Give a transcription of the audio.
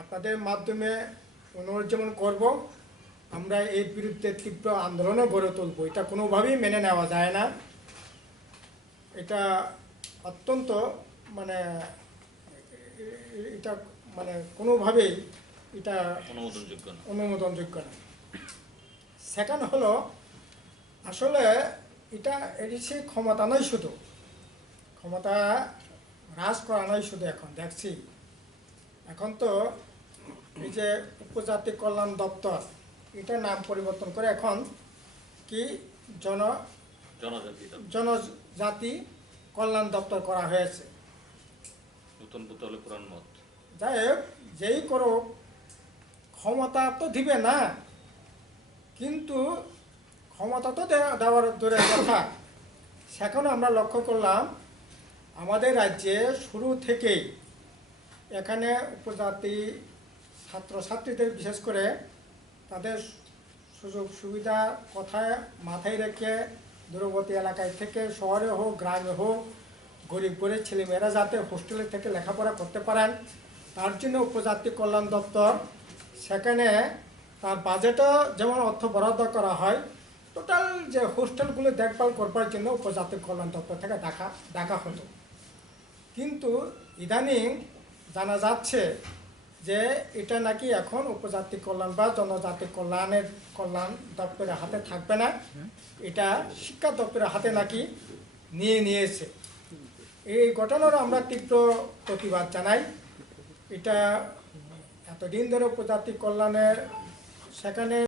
আপনাদের মাধ্যমে অনুরোধ যেমন করব, আমরা এর বিরুদ্ধে তীব্র আন্দোলনও গড়ে তুলব। এটা কোনোভাবেই মেনে নেওয়া যায় না। এটা অত্যন্ত মানে এটা মানে কোনোভাবেই এটা অনুমোদনযোগ্য না। সেকেন্ড হলো, আসলে এটা এর সেই ক্ষমতা নয়, শুধু ক্ষমতা হ্রাস করা নয় শুধু, এখন দেখছি এখন তো এই যে উপজাতি কল্যাণ দপ্তর, এটা নাম পরিবর্তন করে এখন কি জনজাতি কল্যাণ দপ্তর করা হয়েছে। নতুন বোতলে পুরান মত। যাই হোক, যেই করুক, ক্ষমতা তো দিবে না, কিন্তু ক্ষমতা তো দেওয়ার দূরের কথা। সেখানে আমরা লক্ষ্য করলাম আমাদের রাজ্যে শুরু থেকেই এখানে উপজাতি ছাত্রছাত্রীদের বিশেষ করে তাদের সুযোগ সুবিধা কথায় মাথায় রেখে দূরবর্তী এলাকায় থেকে শহরে হোক গ্রামে হোক গরিব গরিব ছেলেমেয়েরা যাতে হোস্টেলে থেকে লেখাপড়া করতে পারেন, তার জন্য উপজাতি কল্যাণ দপ্তর সেখানে তার বাজেটও যেমন অর্থ বরাদ্দ করা হয়, টোটাল যে হোস্টেলগুলো দেখভাল করবার জন্য উপজাতি কল্যাণ দপ্তর থেকে ডাকা হতো। কিন্তু ইদানিং জানা যাচ্ছে যে এটা নাকি এখন উপজাতি কল্যাণ বা জনজাতি কল্যাণ দপ্তরের হাতে থাকবে না, এটা শিক্ষা দপ্তরের হাতে নাকি নিয়েছে। এই ঘটনারও আমরা তীব্র প্রতিবাদ জানাই। এটা এতদিন ধরে উপজাতি কল্যাণের সেখানে